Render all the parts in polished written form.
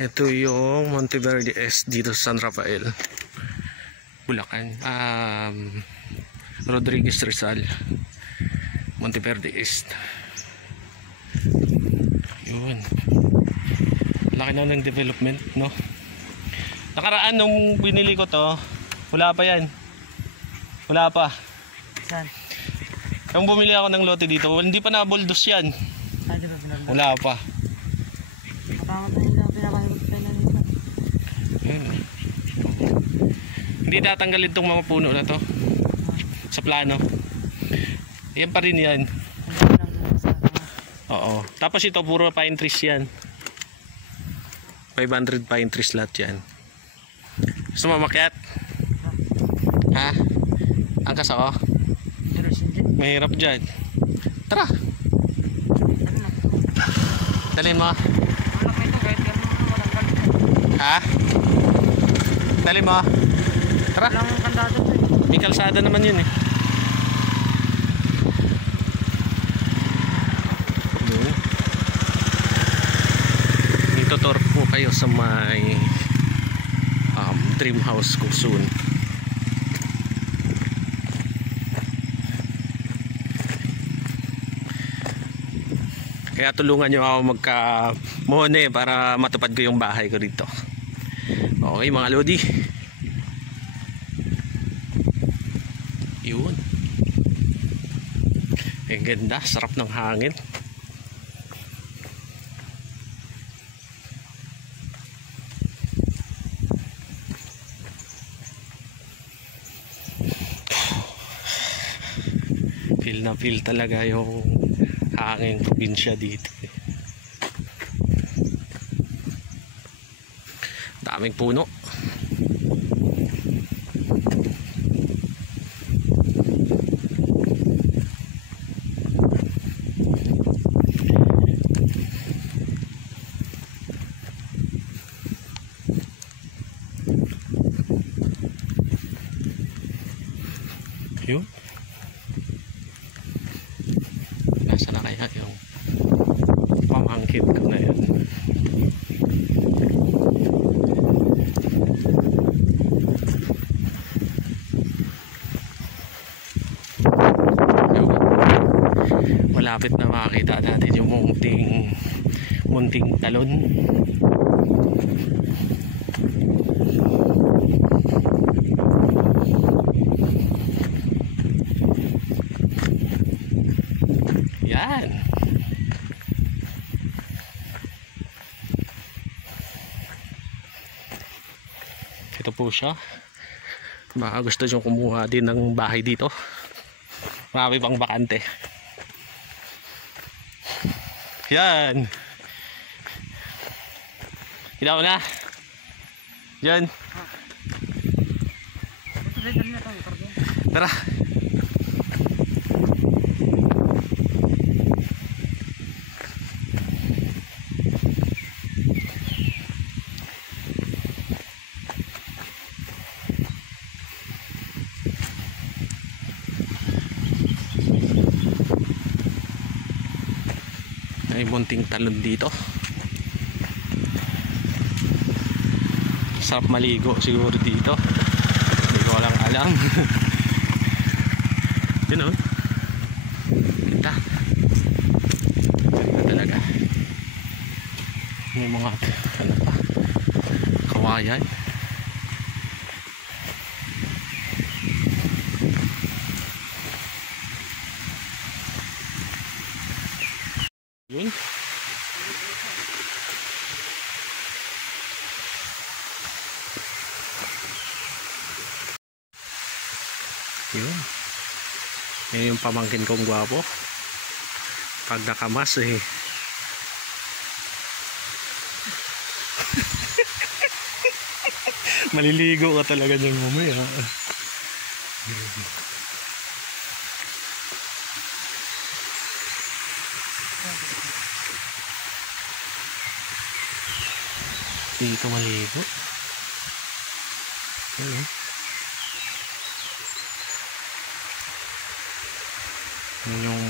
Ito yung Monteverde East dito sa San Rafael, Bulacan. Rodriguez Rizal, Monteverde East. Yun. Laki na ng development, no? Nakaraan nung binili ko to, wala pa yan. Wala pa. Saan? Nung bumili ako ng lote dito, hindi pa nabuldos yan. Di ba pinagdala? Wala pa. Matamat na nila pinakahimot na nila. Hindi tatanggalin itong mga puno na to sa plano. Yan pa rin yan. Oo. Tapos ito puro pine trees yan. 500 pine trees lahat yan. Gusto mo makyat? Ha? Angkas ako? Mahirap dyan. Tara! Dalhin mo. Ha? Dalhin mo. Tara! May kalsada naman yun eh. Itutur po kayo sa may dream house ko soon. Kaya tulungan nyo ako magka-mone para matupad ko yung bahay ko dito. Okay mga lodi. Yun. Ang ganda, sarap ng hangin. Feel na feel talaga yung hangin probinsya dito. Daming puno. Yun. Nasa na kaya yung pamangkin ko na yun? Malapit na makakita natin yung munting talon. Yan. Ito po siya. Baka gusto nyo kumuha din ng bahay dito. Marami pang bakante. Yan. Kita mo na. Yan. Tara. May munting talon dito. Sarap maligo siguro dito. Hindi ko lang alam. Yun o. Ganda. Ganda talaga. May mga ano pa, kawayan. Yun. Yun. Yan yung pamangkin kong gwapo. Pag nakamas eh. Maliligo ka talaga dyan mamaya. Dito maligo. Ayun. Yung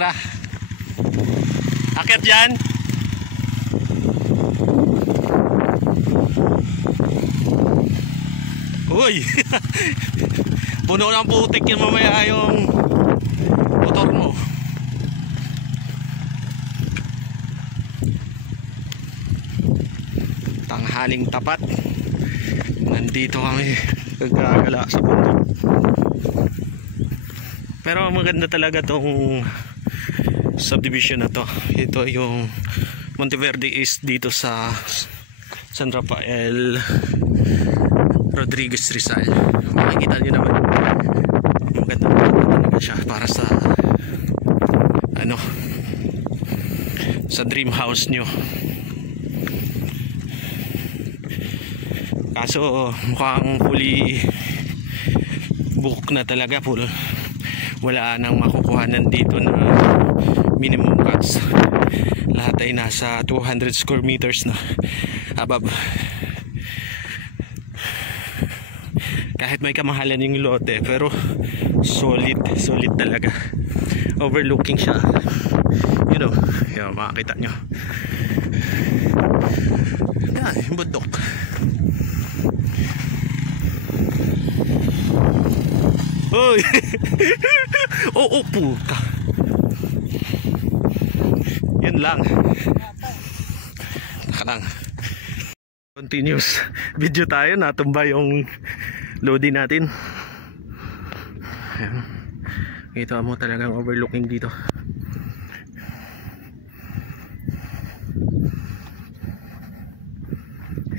Tara. Akyat dyan. Uy. Puno ng putik yun mamaya yung motor mo. Tanghaling tapat. Nandito kami gagala sa bundok. Pero maganda talaga tong subdivision na to. Ito yung Monteverde East dito sa San Rafael Rodriguez Rizal. Makikita nyo naman, maganda talaga siya para sa ano, sa dream house nyo. Kaso mukhang fully book na talaga, full. Wala nang makukuhanan dito na minimum cuts. Lahat ay nasa 200 square meters na above. Kahit may kamahalan yung lote, pero solid talaga. Overlooking siya, you know, yun, makakita nyo yan, yung bundok. Uy. Oo, puta. Yun lang. Nakalang continuous video tayo, natumba yung loading natin. Ayan. Kita mo talagang overlooking dito.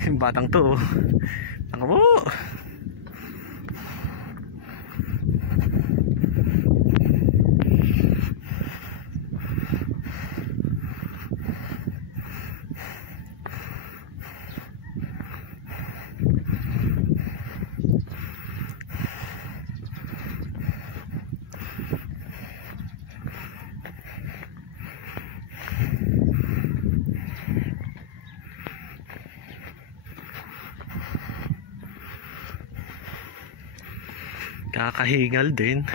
Yung batang to, ang po. Kakahingal din.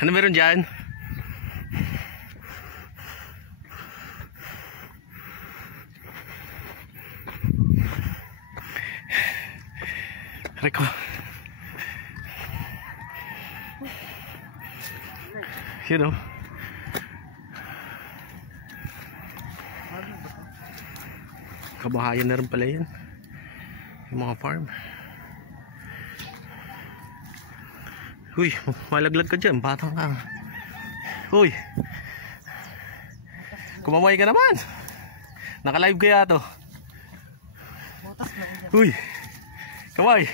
Ano meron dyan? Reko. You know. Kabahayan na rin pala yan. Yung mga farm. Uy, malaglag ka dyan, batang ka. Uy, kumamay ka naman. Naka-live kaya to. Uy, kamay.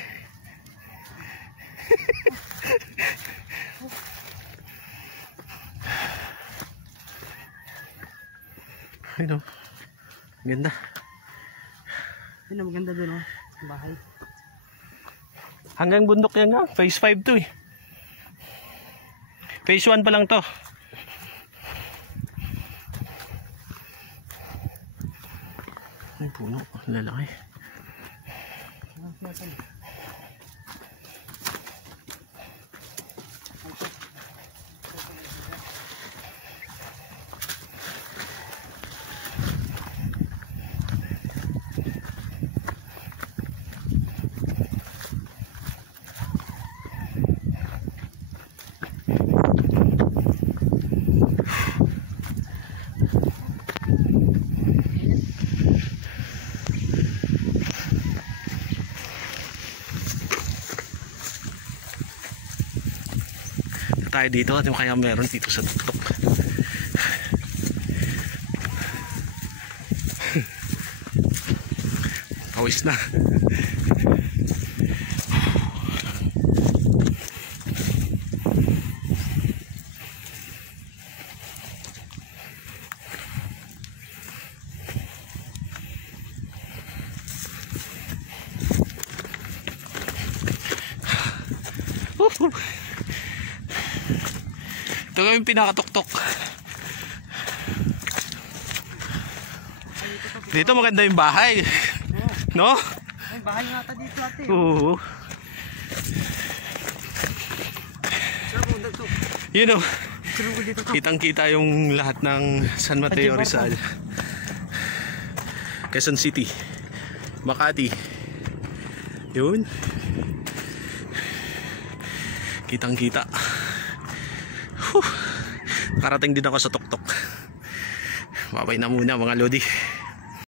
Ayun o, ganda. Ayun, maganda dun, oh. Bahay. Hanggang bundok yan nga, phase 5 to eh. Phase 1 pa lang to. Ay puno, lalaki. Tayo dito at yung kaya meron dito sa tuktok. Pawis na. Ito kami pinakatuktok. Dito maganda yung bahay. No? Ay, bahay nga dito ate. Oo. Saan mo dito? You know, Tulog ko dito. kitang kita yung lahat ng San Mateo, Rizal, Quezon City, Makati. Yun, kitang kita. Karating din ako sa tuktok. Babay na muna mga lodi.